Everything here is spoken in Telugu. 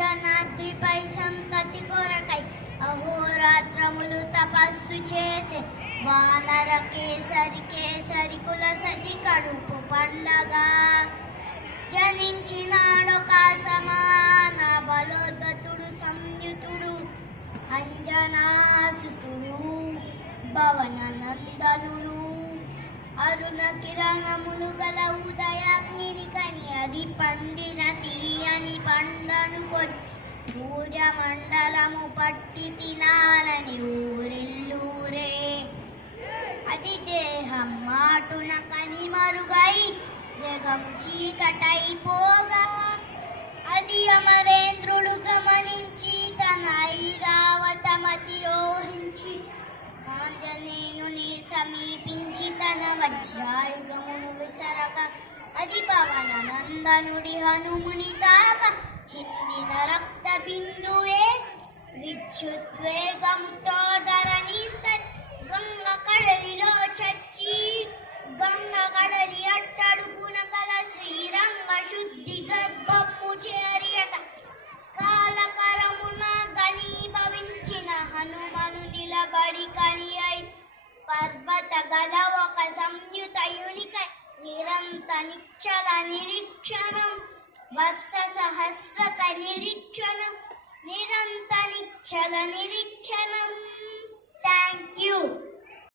అంజనాద్రిపై సంతతి కొరకై అహోరాత్రములు తపస్సు చేసే వానర కేసరి కుల సతి కడుపు పండగ జనించినాడొక సమాన బలోద్భతుడు సంయుతుడు అంజనాసుతుడు భవన నందనుడు అరుణ కిరణములు గల ఉదయాగ్నిని కని అది పండిన తీయని పండనుకొని సూర్యమండలము పట్టి తినాలని ఊరిల్లూరే అది దేహం మాటున కని మరుగై జగం చీకటైపోగా అది అమరేంద్రుడు గమనించి తన ఐరావతమతిరోహించి ఆంజనేయుని సమీపించి తన వజ్రాయుధమును విసరక అది పవన నందనుడి హనుముని తాక చిందిన రక్త బిందువే విద్యుద్వేగముతో ధరణిస్తది గంగ కడలిలో చచ్చి గంగ కడలి అట్టడుగున గల శ్రీరంగ శుద్ధి గర్భము చేరియట కాలకరమున గణీభవించిన హనుమను నిలబడి కని అయి పర్వత గల ఒక సంయుతయునికై నిరంత నిశ్చల నిరీక్షణం వర్ష సహస్రక నిరీక్షణం నిరంత నిశ్చల నిరీక్షణం. Thank you.